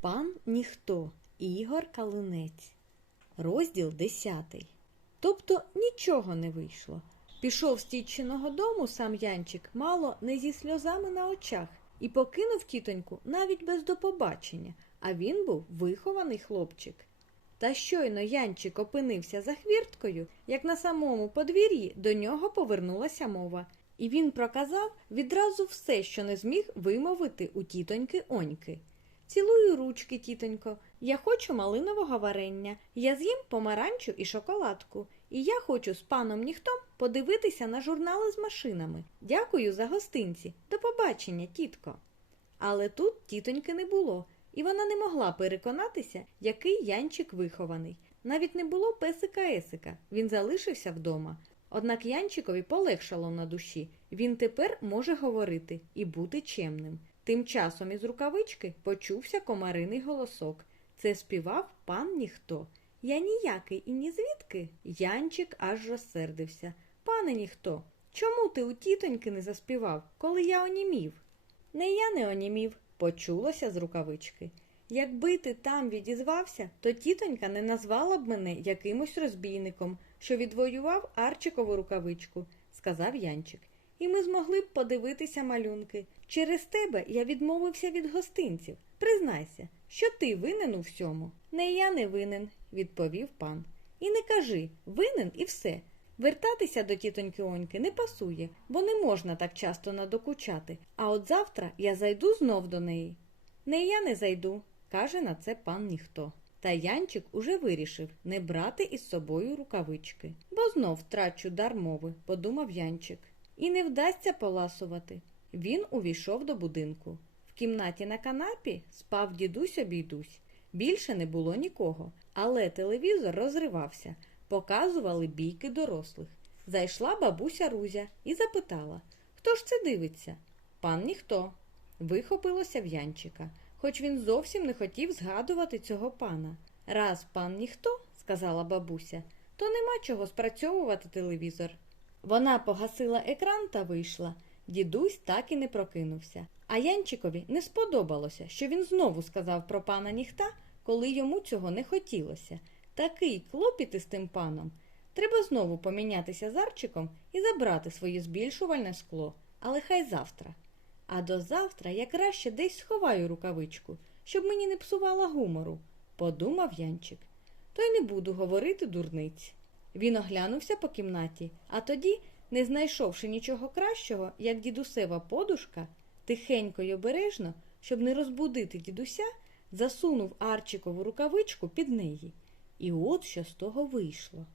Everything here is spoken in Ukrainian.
Пан ніхто Ігор Калинець. Розділ 10. Тобто нічого не вийшло. Пішов з тітчиного дому сам Янчик мало не зі сльозами на очах і покинув тітоньку навіть без допобачення, а він був вихований хлопчик. Та щойно Янчик опинився за хвірткою, як на самому подвір'ї до нього повернулася мова, і він проказав відразу все, що не зміг вимовити у тітоньки Оньки. Цілую ручки, тітонько. Я хочу малинового варення. Я з'їм помаранчу і шоколадку. І я хочу з паном ніхтом подивитися на журнали з машинами. Дякую за гостинці. До побачення, тітко. Але тут тітоньки не було, і вона не могла переконатися, який Янчик вихований. Навіть не було песика Есика, він залишився вдома. Однак Янчикові полегшало на душі. Він тепер може говорити і бути чемним. Тим часом із рукавички почувся комариний голосок. Це співав пан ніхто. Я ніякий і ні звідки. Янчик аж розсердився. Пане ніхто, чому ти у тітоньки не заспівав, коли я онімів? Не я не онімів, почулося з рукавички. Якби ти там відізвався, то тітонька не назвала б мене якимось розбійником, що відвоював Арчикову рукавичку, сказав Янчик. І ми змогли б подивитися малюнки. Через тебе я відмовився від гостинців. Признайся, що ти винен у всьому. Не я не винен, відповів пан. І не кажи винен і все. Вертатися до тітоньки Оньки не пасує, бо не можна так часто надокучати. А от завтра я зайду знов до неї. Не я не зайду, каже на це пан ніхто. Та Янчик уже вирішив не брати із собою рукавички, бо знов втрачу дар мови, подумав Янчик. І не вдасться поласувати. Він увійшов до будинку. В кімнаті на канапі спав дідусь обійдусь. Більше не було нікого, але телевізор розривався, показували бійки дорослих. Зайшла бабуся Рузя і запитала Хто ж це дивиться? Пан ніхто. Вихопилося в Янчика, хоч він зовсім не хотів згадувати цього пана. Раз пан ніхто, сказала бабуся, то нема чого спрацьовувати телевізор. Вона погасила екран та вийшла. Дідусь так і не прокинувся. А Янчикові не сподобалося, що він знову сказав про пана ніхта, коли йому цього не хотілося. Такий клопіт із тим паном. Треба знову помінятися з Арчиком і забрати своє збільшувальне скло, але хай завтра. А до завтра я краще десь сховаю рукавичку, щоб мені не псувала гумору, подумав Янчик. То й не буду говорити дурниць. Він оглянувся по кімнаті, а тоді, не знайшовши нічого кращого, як дідусева подушка, тихенько й обережно, щоб не розбудити дідуся, засунув Арчикову рукавичку під неї. І от що з того вийшло.